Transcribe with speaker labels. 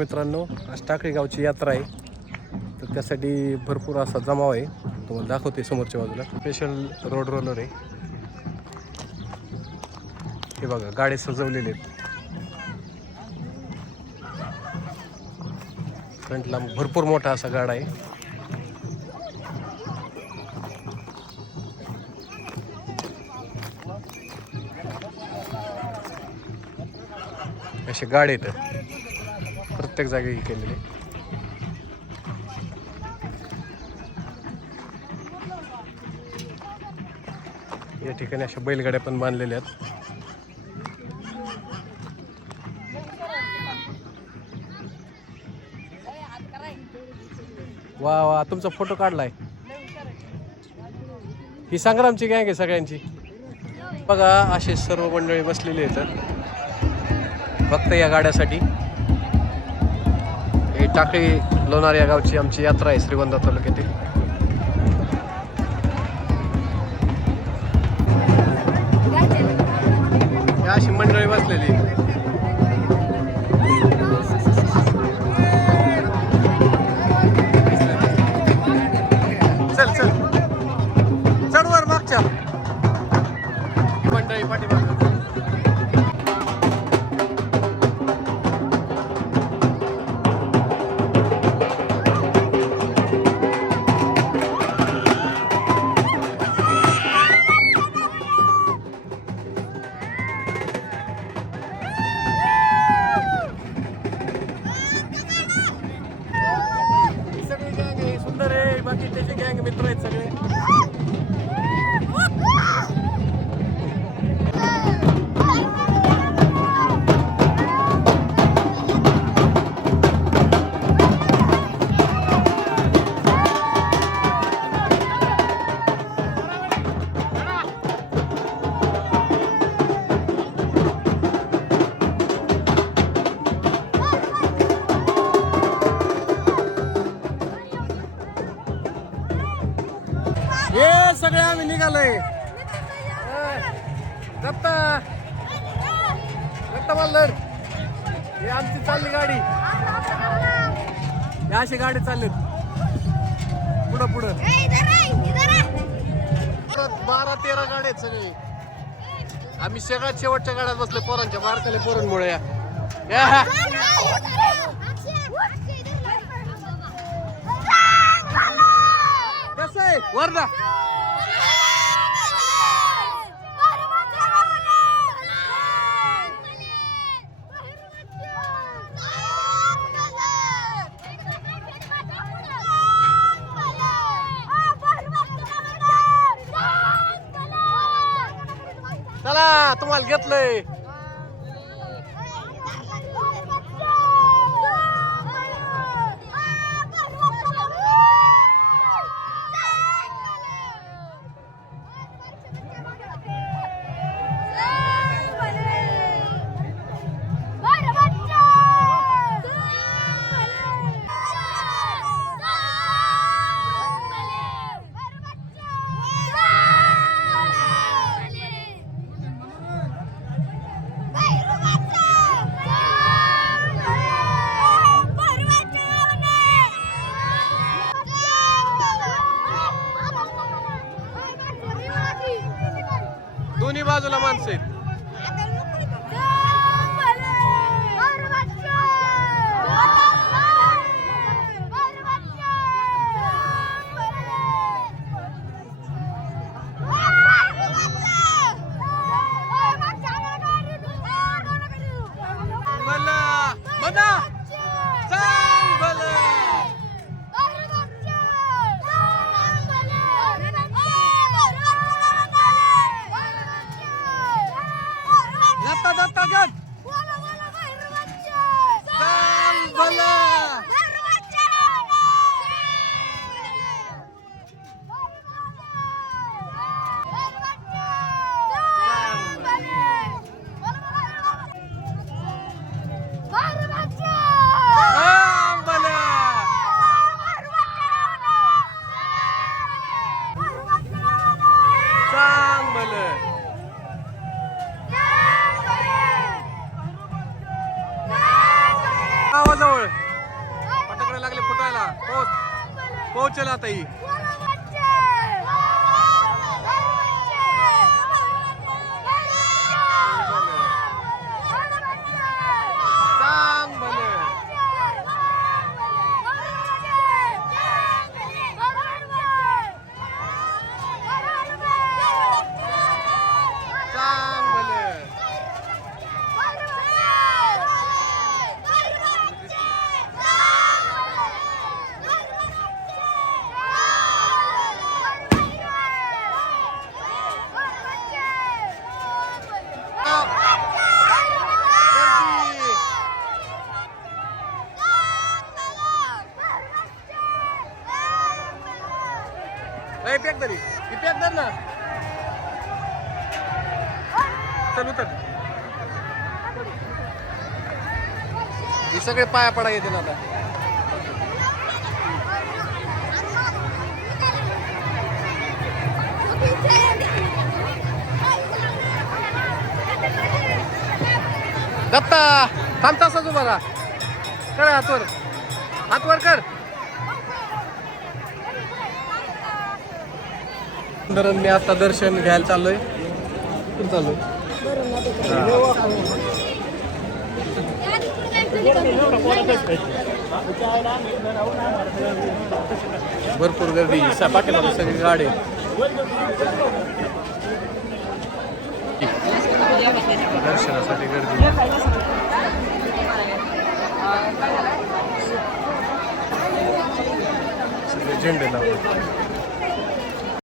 Speaker 1: मित्रांनो आज टाकळी गावची यात्रा आहे. तर त्यासाठी भरपूर असा जमाव आहे. तुम्हाला दाखवते समोरच्या बाजूला. स्पेशल रोड रोलर आहे. हे बघा गाडे सजवलेले आहेत. फ्रंटला भरपूर मोठा असा गाडा आहे. असे गाडी आहेत. प्रत्येक जागी हे केलेले. या ठिकाणी अशा बैलगाड्या पण बांधलेल्या आहेत. वा वा तुमचा फोटो काढलाय. ही संग्रामची गँग आहे सगळ्यांची. बघा असे सर्व मंडळी बसलेली आहेत. फक्त या गाड्यासाठी. टाकळी लोणार या गावची आमची यात्रा आहे श्रीगोंदा तालुक्यातील. अशी मंडळी बसलेली. सगळे आम्ही निघालोय. दत्ता. दत्ता मल्लर हे आमची चालली गाडी. हे अशी गाडी चाललीत. पुढं पुढं. बारा तेरा गाड्या आहेत सगळे. आम्ही सगळ्यात शेवटच्या गाड्यात बसले पोरांच्या बारकाले पोरांमुळे. या. या. कसं आहे? वरदा तुम्हाला घेतलंय. दोन्ही बाजूला माणसं आहेत. चला आता ही ए पॅक तरी ही पॅक धर ना. चल उतर. ही सगळे पाया पडा येते ना आता. दत्ता थांबता तसाच उभा राहा. कर हातवर हातवर कर. दरन मी आता दर्शन घ्यायला चाललोय. चालू चाललोय? भरपूर गर्दी पाठीमागे सगळी गाडी दर्शनासाठी गर्दी. सगळे झेंडे लावले.